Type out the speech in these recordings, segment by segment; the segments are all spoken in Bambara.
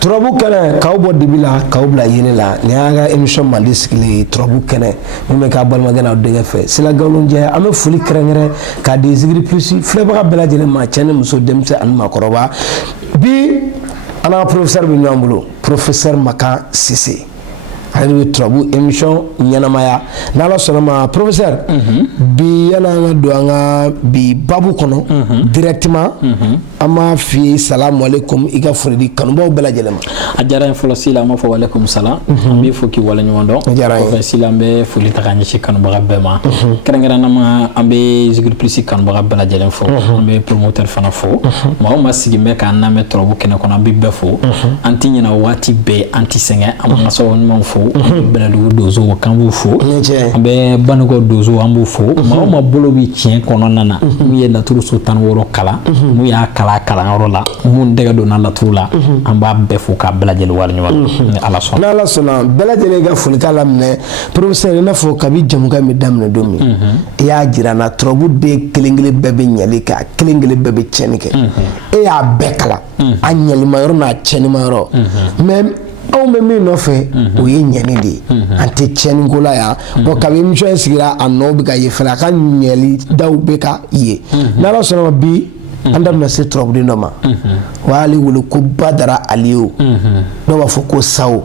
turabu kɛnɛ k'aw bɔ dibi la k'aw bila yini la ni y'a ka émission Mali sigilen turabu kɛnɛ min bɛ k'a balimakɛ n'aw denkɛ fɛ Sila Galonjɛ an bɛ foli kɛrɛnkɛrɛn k'a di Zigiri Plus filɛbaga bɛɛ lajɛlen ma cɛ ni muso denmisɛn ani maakɔrɔba bi an n'a professeur bɛ ɲɔgɔn bolo professeur Makan Sise ale de bɛ turabu émission ɲɛnamaya n'Ala sɔnna ma professeur bi yan'an ka don an ka bi babu kɔnɔ directement an b'a f'i ye salamu aleykum i ka foli di kanubaw bɛɛ lajɛlen ma. A diyara n ye fɔlɔ Sila an b'a fɔ waleykum salam an b'i fo k'i waleɲuman dɔn o diyara n ye Sila an bɛ foli ta k'a ɲɛsin kanubaga bɛɛ ma kɛrɛnkɛrɛnnama an bɛ Zigiri Plus kanubaga bɛɛ lajɛlen fo an bɛ promoteur fana fo maa o maa sigilen bɛ k'an lamɛn turabu kɛnɛ kɔnɔ an bɛ bɛɛ fo an ti ɲinɛ waati bɛɛ an ti sɛgɛn an b'an ka sababu fo Bɛlɛdugu Dozo k'an b'u fo an bɛ Banigɔ Dozo an b'u fo maa o maa bolo bɛ tiɲɛ kɔnɔna na n'u ye laturu so 16 kalan n'u y'a kalan kalanyɔrɔ la mun tɛgɛ donna laturu la an b'a bɛɛ fo k'a bɛɛ lajɛlen waleɲuman ni Ala sɔnna n'Ala sɔnna bɛɛ lajɛlen ka folikan laminɛ professeur i n'a fɔ kabi jamukan bɛ daminɛ don min i y'a jira n na turabu den kelen kelen bɛɛ bɛ ɲɛli kɛ a kelen kelen bɛɛ bɛ tiɲɛni kɛ e y'a bɛɛ kalan a ɲɛlimayɔrɔ n'a tiɲɛnimayɔrɔ mais anw bɛ min nɔfɛ o ye ɲɛni de ye an tɛ tiɲɛni ko la yan bon kabi émission in sigira a nɔ bɛ ka ye fɛnɛ a ka ɲɛli daw bɛ ka ye n'Ala sɔnna ma bi an da bɛna se turabuden dɔ ma o y'ale wele ko Badara Aliyu dɔw b'a fɔ ko Sawo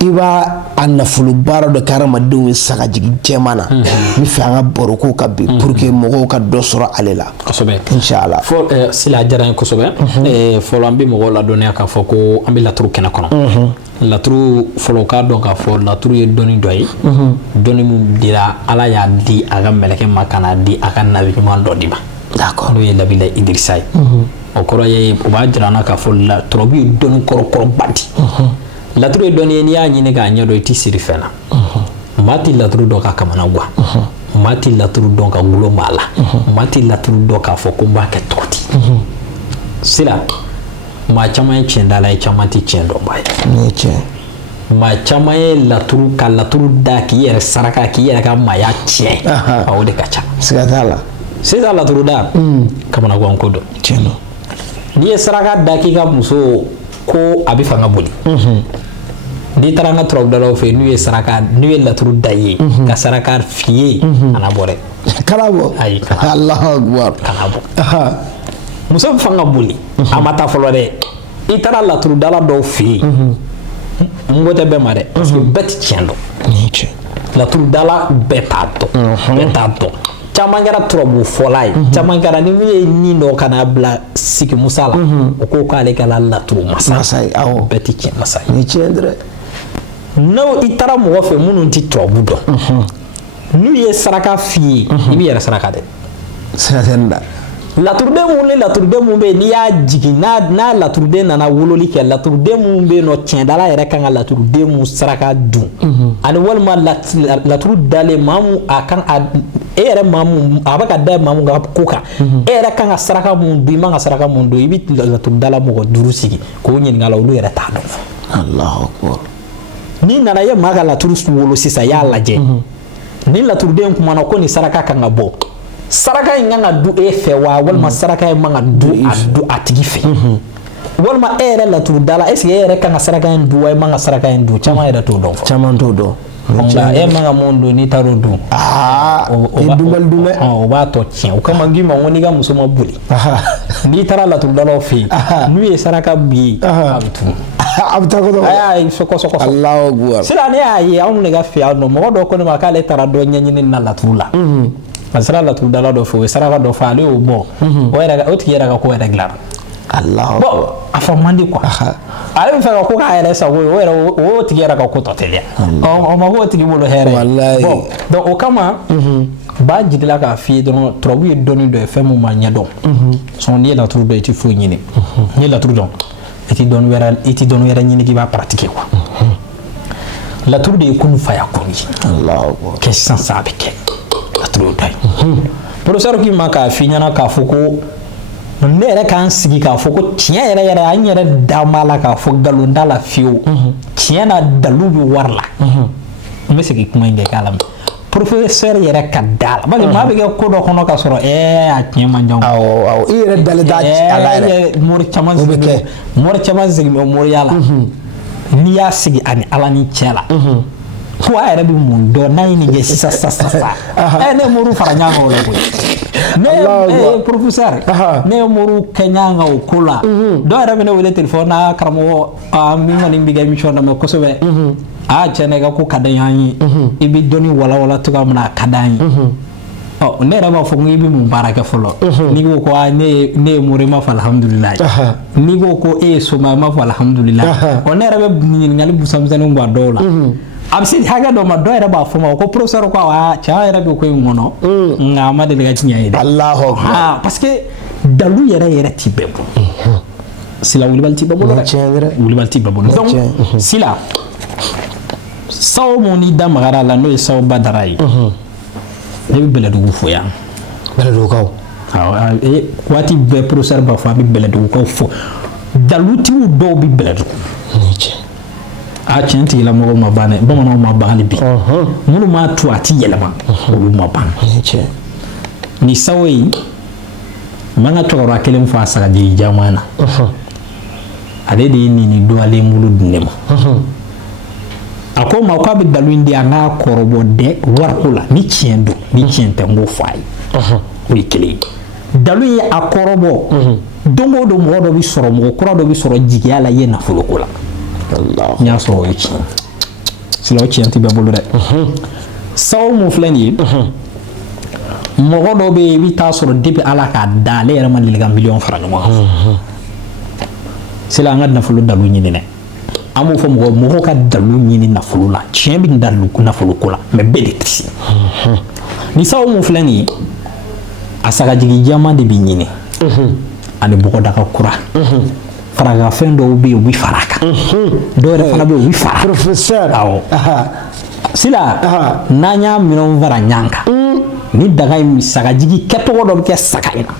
i b'a a nafolo baara dɔ kɛ hadamadenw ye sagajigi jɛman na n bɛ fɛ an ka baro k'o kan bi pour que mɔgɔw ka dɔ sɔrɔ ale la kosɛbɛ inshallah fɔ Sila a diyara n ye kosɛbɛ fɔlɔ an bɛ mɔgɔw ladɔnniya k'a fɔ ko an bɛ laturu kɛnɛ kɔnɔ laturu fɔlɔ k'a dɔn k'a fɔ laturu ye dɔnni dɔ ye dɔnni min dira Ala y'a di a ka mɛlɛkɛ ma ka n'a di a ka nabi ɲuman dɔ di ma d'accord n'o ye Nabila Idirisa ye o kɔrɔ ye o b'a jira an na k'a fɔ turabu ye dɔnni kɔrɔkɔrɔba di laturu ye dɔnni ye n'i y'a ɲini k'a ɲɛdɔn i tɛ siri fɛn na maa tɛ laturu dɔn ka kamana guwa maa tɛ laturu dɔn ka gulo maa la maa tɛ laturu dɔn k'a fɔ ko n b'a kɛ cogo di Sila maa caman ye tiɲɛ dala ye caman tɛ tiɲɛ dɔnba ye maa caman ye laturu ka laturu da k'i yɛrɛ saraka k'i yɛrɛ ka maaya tiɲɛ a o de ka ca siga t'a la sisan laturu da kamana guwan ko dɔn tiɲɛ don n'i ye saraka da k'i ka muso ko a bɛ fanga boli n'i taara an ka turabudalaw fɛ n'u ye laturu da ye ka saraka f'i ye kana bɔ dɛ kana bɔ ayi Allahu Akbar kana bɔ muso bɛ fanga boli a ma taa fɔlɔ dɛ i taara laturu dala dɔw fɛ yen n ko tɛ bɛɛ ma dɛ parce que bɛɛ tɛ tiɲɛ dɔn laturu dala bɛɛ t'a dɔn bɛɛ t'a dɔn caman kɛra turabu fɔla ye caman kɛra ni min ye nin dɔ ka n'a bila Sigi Musa la o ko k'ale kɛra laturu masa ye awɔ bɛɛ tɛ tiɲɛ masa ye ni tiɲɛ dɛ n'o i taara mɔgɔ fɛ minnu tɛ turabu dɔn n'u ye saraka f'i ye i b'i yɛrɛ saraka dɛ siga tɛ nin na laturuden mun ni laturuden mun bɛ yen n'i y'a jigin n'a laturuden nana wololi kɛ laturuden mun bɛ yen nɔ tiɲɛdala yɛrɛ kan ka laturuden mun saraka dun ani walima laturu dalen maa mun a kan e yɛrɛ maa mun a bɛ ka da maa mun ka ko kan e yɛrɛ kan ka saraka mun dun i man ka saraka mun dun i bɛ laturudala mɔgɔ 5 sigi k'o ɲininka la olu yɛrɛ t'a dɔn Allahu Akbar n'i nana ye maa ka laturu wolo sisan i y'a lajɛ ni laturuden kumana ko nin saraka kan ka bɔ saraka in kan ka du e fɛ wa walima saraka in man ka du a tigi fɛ walima e yɛrɛ laturu dala est ce que e yɛrɛ kan ka saraka in du wa e man ka saraka in du caman yɛrɛ t'o dɔn caman t'o dɔn nka e man ka mun dun n'i taar'o dun e dunbali dun dɛ o b'a tɔ tiɲɛ o kama n k'i ma ko n'i ka muso ma boli n'i taara laturu dalaw fɛ yen n'u ye saraka bi a bɛ tunu a bɛ taa kɔsɔ a y'a kɔsɔ Allahu Akbar sisan ne y'a ye anw de ka fɛ yan nɔ mɔgɔ dɔ ko ne ma k'ale taara dɔ ɲɛɲini na laturu la a sera laturu dala dɔ fɛ o ye saraka dɔ fɔ ale y'o bɔ o tigi yɛrɛ ka ko yɛrɛ dilara Allahu bon a fɔ man di quoi ale bɛ fɛ ka ko k'a yɛrɛ sago ye o tigi yɛrɛ ka ko tɔ teliya o ma k'o tigi bolo hɛrɛ ye bon donc o kama b'a jigila k'a f'i ye dɔrɔn turabu ye dɔnni dɔ ye fɛn mun ma ɲɛdɔn sɔn n'i ye laturu dɔn i tɛ foyi ɲini n'i ye laturu dɔn i tɛ dɔnni wɛrɛ ɲini k'i b'a pratiquer quoi laturu de ye kunu faya kunu ye kɛ sisan sa a bɛ kɛ laturu da ye professeur k'i ma k'a f'i ɲɛna k'a fɔ ko ne yɛrɛ k'an sigi k'a fɔ ko tiɲɛ yɛrɛ yɛrɛ an yɛrɛ da b'a la k'a fɔ nkalon la fiyewu tiɲɛ na dalu bɛ wari la n bɛ segin kuma in kɛ k'a lamɛn professeur yɛrɛ ka da la parce que maa bɛ kɛ ko dɔ kɔnɔ ka sɔrɔ a tiɲɛ man jan awɔ i yɛrɛ dalen t'a la yɛrɛ mori caman sigi bɛ moriya la n'i y'a sigi ani ala ni cɛ la ko a yɛrɛ bɛ mun dɔn n'a ye nin kɛ sisan ne ye moriw fara ɲɔgɔn kan o la koyi ne ye professeur ne ye moriw kɛ ɲɔgɔn kan o ko la dɔw yɛrɛ bɛ ne wele téléphone na karamɔgɔ min kɔni bɛ kɛ émission lamɛn kosɛbɛ tiɲɛ na i ka ko ka di an ye i bɛ dɔnni walawala cogoya min na a ka di an ye ne yɛrɛ b'a fɔ ko i bɛ mun baara kɛ fɔlɔ n'i ko ko ne ye mori ma fɔ alihamudulilayi n'i ko ko e ye soma ma fɔ alihamudulilayi ne yɛrɛ bɛ ɲininkali busamisɛnninw b'a dɔw la a bɛ se hakɛ dɔ ma dɔw yɛrɛ b'a fɔ ma ko professeur ko cɛ yɛrɛ bɛ ko in kɔnɔ nka a ma deli ka tiɲɛ ye dɛ parce que dalu yɛrɛ ti bɛɛ bolo sila wulibali ti bɛɛ bolo dɛ wulibali ti bɛɛ bolo donc sila sawo mun ni da magara la n'o ye sawo badara ye ne bɛ bɛlɛdugu fo yan bɛlɛdugukaw waati bɛɛ professeur b'a fɔ a bɛ bɛlɛdugukaw fo dalutigiw dɔw bɛ bɛlɛdugu tiɲɛ tigilamɔgɔw ma ban dɛ bamananw ma ban hali bi minnu m'a to a ti yɛlɛma olu ma ban ni sawo ye n b'an ka cɛkɔrɔba kelen fɔ a sagajigi jama na ale de ye nin dɔgɔlen bolo dun ne ma a ko ma k'a bɛ dalu in di a n'a kɔrɔbɔ dɛ wariko la ni tiɲɛ don ni tiɲɛ tɛ n k'o fɔ a ye o ye kelen ye dalu in ye a kɔrɔbɔ don o don mɔgɔ dɔ bɛ sɔrɔ mɔgɔ kura dɔ bɛ sɔrɔ jigiya la i ye nafoloko la n y'a sɔrɔ o ye tiɲɛ sila o tiɲɛ tɛ bɛɛ bolo dɛ sawo mun filɛ nin ye mɔgɔ dɔ bɛ yen i bɛ taa sɔrɔ depuis ala k'a da ale yɛrɛ ma deli ka miliyɔn fara ɲɔgɔn kan sila an ka nafolo dalu ɲini dɛ an b'o fɔ mɔgɔw ka dalu ɲini nafolo la tiɲɛ bɛ dalu nafoloko la mais bɛɛ de tɛ se ni sawo mun filɛ nin ye a sagajigi jama de bɛ ɲini ani bɔgɔdaga kura faragafɛn dɔw bɛ yen u bɛ fara a kan dɔw yɛrɛ fana bɛ yen u bɛ fara professeur awɔ sila n'an y'a minɛnw fara ɲɔgɔn kan ni daga in sagajigi kɛcogo dɔ bɛ kɛ saga in na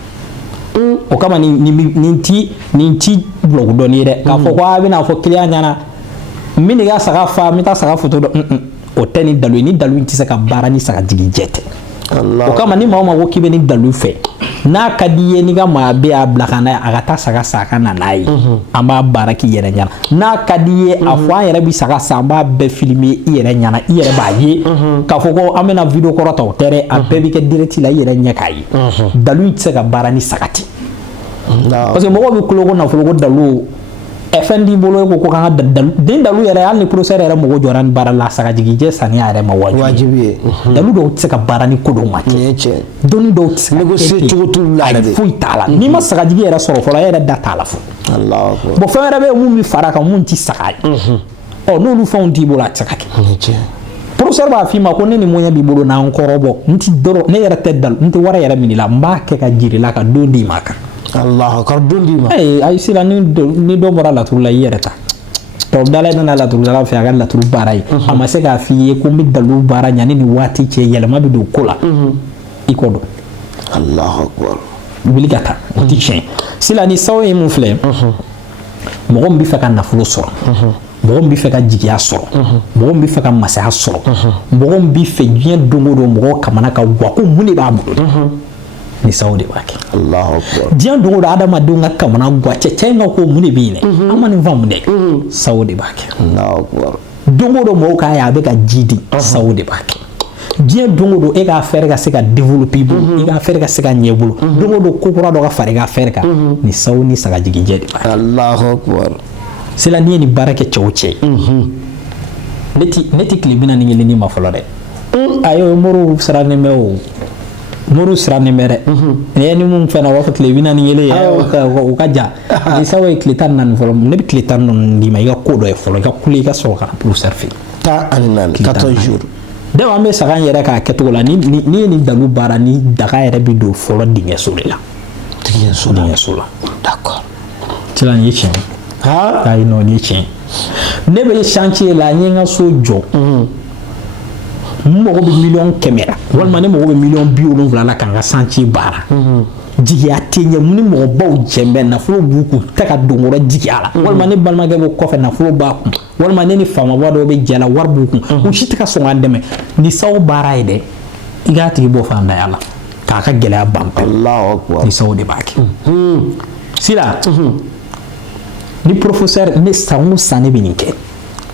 o kama nin ti bulɔgu dɔɔni ye dɛ k'a fɔ ko a bɛna fɔ client ɲɛna n bɛ nin ka saga fa n bɛ taa saga photo dɔn o tɛ ni dalu ye ni dalu in tɛ se ka baara ni sagajigi jɛ tɛ o kama ni maa o maa ko k'i bɛ ni dalu fɛ n'a ka di i ye n'i ka maa bɛ y'a bila ka n'a ye a ka taa saga san a ka na n'a ye an b'a baara k'i yɛrɛ ɲɛna n'a ka di i ye a fɔ an yɛrɛ bɛ saga san an b'a bɛɛ filmer i yɛrɛ ɲɛna i yɛrɛ b'a ye k'a fɔ ko an bɛna video kɔrɔ ta o tɛ dɛ a bɛɛ bɛ kɛ direct la i yɛrɛ ɲɛ k'a ye dalu in tɛ se ka baara ni saga tɛ parce que mɔgɔw bɛ kulo ko nafolo ko dalu fɛn t'i bolo ko kan ka den dalu yɛrɛ hali ni professeur yɛrɛ mɔgɔ jɔra ni baara la sagajigijɛ saniya yɛrɛ ma wajibi ye dalu dɔw tɛ se ka baara ni ko dɔw ma kɛ dɔnni dɔw tɛ se ka négocier cogo t'u la yɛrɛ foyi t'a la n'i ma sagajigi yɛrɛ sɔrɔ fɔlɔ e yɛrɛ da t'a la fo bon fɛn wɛrɛ bɛ yen mun bɛ fara kan mun tɛ saga ye n'olu fɛnw t'i bolo a tɛ se ka kɛ professeur b'a f'i ma ko ne ni moyen b'i bolo n'an kɔrɔbɔ n tɛ dɔrɔn ne yɛrɛ tɛ dalu n tɛ wari yɛrɛ minɛ la n b'a kɛ ka jiri la ka don d'i ma kan Allah ka don d'i ma ayi sila ni dɔ bɔra laturu la i yɛrɛ ta dala nana laturu dala fɛ a ka laturu baara ye a ma se k'a f'i ye ko n bɛ dalu baara ɲani ni waati cɛ yɛlɛma bɛ don ko la i kɔ dɔn Allahu akbar wuli ka taa o tɛ tiɲɛ sila ni sawo ye mun filɛ mɔgɔ min bɛ fɛ ka nafolo sɔrɔ mɔgɔ min bɛ fɛ ka jigiya sɔrɔ mɔgɔ min bɛ fɛ ka masaya sɔrɔ mɔgɔ min bɛ fɛ diɲɛ don o don mɔgɔw kamana ka wa ko mun de b'a bolo ni sawo de b'a kɛ Allahu akbar diɲɛ don o don adamadenw ka kamana guwa cɛ in ka ko mun de bɛ yen dɛ an ma nin faamu dɛ sawo de b'a kɛ Allahu akbar don o don mɔgɔw k'a ye a bɛ ka ji di sawo de b'a kɛ diɲɛ don o don e ka fɛɛrɛ ka se ka développer i bolo i ka fɛɛrɛ ka se ka ɲɛ i bolo don o don ko kura dɔ ka fara i ka fɛɛrɛ kan ni sawo ni sagajigijɛ de b'a kɛ Allahu akbar sila n'i ye nin baara kɛ cɛ o cɛ ne tɛ tile 41 ni ma fɔlɔ dɛ ayo moriw sirannen bɛ o moriw sirannen bɛ dɛ ni mun fɛn na u b'a fɔ tile 41 o ka ja ni sawo ye tile 14 fɔlɔ ne bɛ tile 14 d'i ma i ka ko dɔ ye fɔlɔ i ka kule i ka sɔrɔ ka na professeur fɛ yen 14 jours dɛw an bɛ saga in yɛrɛ k'a kɛcogo la ni ye nin dalu baara ni daga yɛrɛ bɛ don fɔlɔ dingɛso de la dingɛso la d'accord sila nin ye tiɲɛ ayi non nin ye tiɲɛ ne bɛ chantier la n ye n ka so jɔ n mago bɛ miliyɔn 100 la walima ne mago bɛ miliyɔn 70 la k'an ka chantier baara jigiya tɛ ɲɛ mun ni mɔgɔbaw jɛnbɛ nafolo b'u kun tɛ ka don kɔrɔ jigiya la walima ne balimakɛ bɛ kɔfɛ nafolo b'a kun walima ne ni faamaba dɔ bɛ jɛla wari b'u kun u si tɛ ka sɔn k'an dɛmɛ ni sawo baara ye dɛ i k'a tigi bɔ fantanya la k'a ka gɛlɛya ban pewu ni sawo de b'a kɛ sira ni professeur ne san o san ne bɛ nin kɛ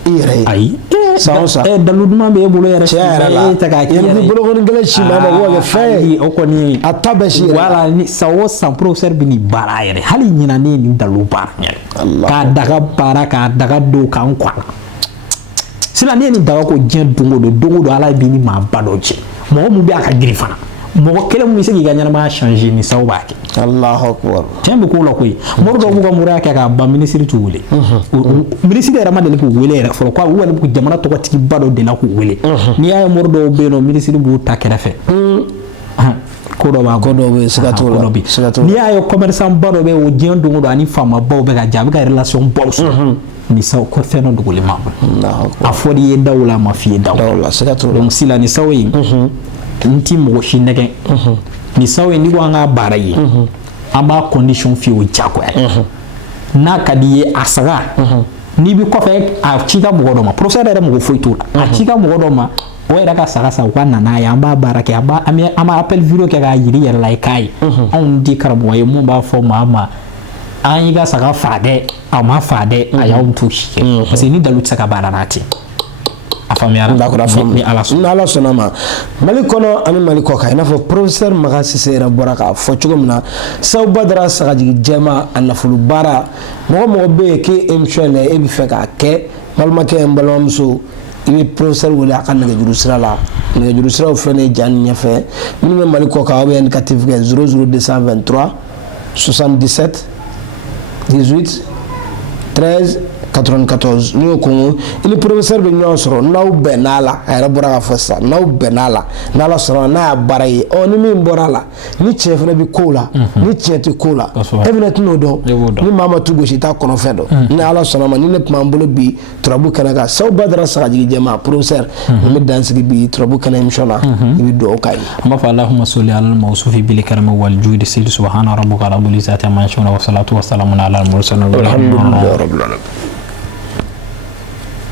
i yɛrɛ ye ayi san o san dalu duman bɛ e bolo yɛrɛ tiɲɛ yɛrɛ la e tɛ k'a kɛ yɛrɛ ni bolokɔni kelen si ma ma k'o kɛ fɛn ye o kɔni a ta bɛɛ si yɛrɛ wala ni san o san professeur bɛ nin baara yɛrɛ hali ɲinan ne ye nin dalu baara yɛrɛ k'a daga baara k'a daga don k'an kɔ a la sisan ne ye nin daga ko diɲɛ don o don ala bɛ ni maa ba dɔ cɛ mɔgɔ min bɛ a ka girin fana mɔgɔ kelen min bɛ se k'i ka ɲɛnamaya changer ni sawo b'a kɛ Allahu akbar tiɲɛ bɛ k'o la koyi mɔgɔ dɔw b'u ka moriya kɛ k'a ban minisiri t'u wele minisiri yɛrɛ ma deli k'u wele yɛrɛ fɔlɔ ko u kɔni jamana tɔgɔtigiba dɔ delila k'u wele n'i y'a ye mɔgɔ dɔw bɛ yen nɔ minisiri b'u ta kɛrɛfɛ ko dɔ b'a ko dɔw bɛ yen siga t'o la n'i y'a ye commerçant ba dɔ bɛ yen o diɲɛ don o don ani faamabaw bɛ ka jɛ a bɛ ka relation baw sɔrɔ ni sawo ko fɛn dɔ dogolen b'a bolo a fɔra i ye daw la a ma f'i ye daw la siga t'o la donc sisan ni sawo in n ti mɔgɔ si nɛgɛn ni sawo in n'i ko an k'a baara ye an b'a condition f'i ye o diyagoya n'a ka di ye a saga n'i bɛ kɔfɛ a ci ka mɔgɔ dɔ ma professeur yɛrɛ mɔgɔ foyi t'o la a ci ka mɔgɔ dɔ ma o yɛrɛ ka saga sa u ka na n'a ye an b'a baara kɛ an b'a appel vidéo kɛ k'a jira i yɛrɛ la i k'a ye anw di karamɔgɔ ye mun b'a fɔ maa ma an y'i ka saga faa dɛ a ma faa dɛ a y'aw t'o si kɛ parce que ni dalu tɛ se ka baara n'a ten a faamuyara ni ala sɔnna ma Mali kɔnɔ ani Mali kɔ kan i n'a fɔ professeur Makan Sise yɛrɛ bɔra k'a fɔ cogo min na Sawo Badara sagajigi jɛma a nafolo baara mɔgɔ mɔgɔ bɛ yen k'e émission lajɛ e bɛ fɛ k'a kɛ balimakɛ n balimamuso i bɛ professeur wele a ka nɛgɛjuru sira la nɛgɛjuru siraw fɛnɛ ye ja ni ɲɛfɛ minnu bɛ Mali kɔ kan aw bɛ indicatif kɛ 00223 77 18 13 94 n'o Congo il professeur bɛ ɲɔgɔn sɔrɔ n'aw bɛnn'a la a yɛrɛ bɔra k'a fɔ sisan n'aw bɛnn'a la n'Ala sɔnna n'a y'a baara ye ni min bɔra a la ni tiɲɛ fana bɛ ko la ni tiɲɛ tɛ ko la e fana tɛn'o dɔn ni maa ma tu gosi i t'a kɔnɔfɛn dɔn ni Ala sɔnna ma ni ne tun b'an bolo bi turabu kɛnɛ kan Sawo Badara sagajigi jɛma professeur n bɛ dansigi bi turabu kɛnɛ émission na i bɛ dugawu k'a ye an b'a fɔ Allahumma solli ala al-mawsufi bil karami wal judi sayyidi subhana rabbika rabbil izzati amma yasifun wa salatu wa salamun ala al-mursalin alhamdulillahi rabbil alamin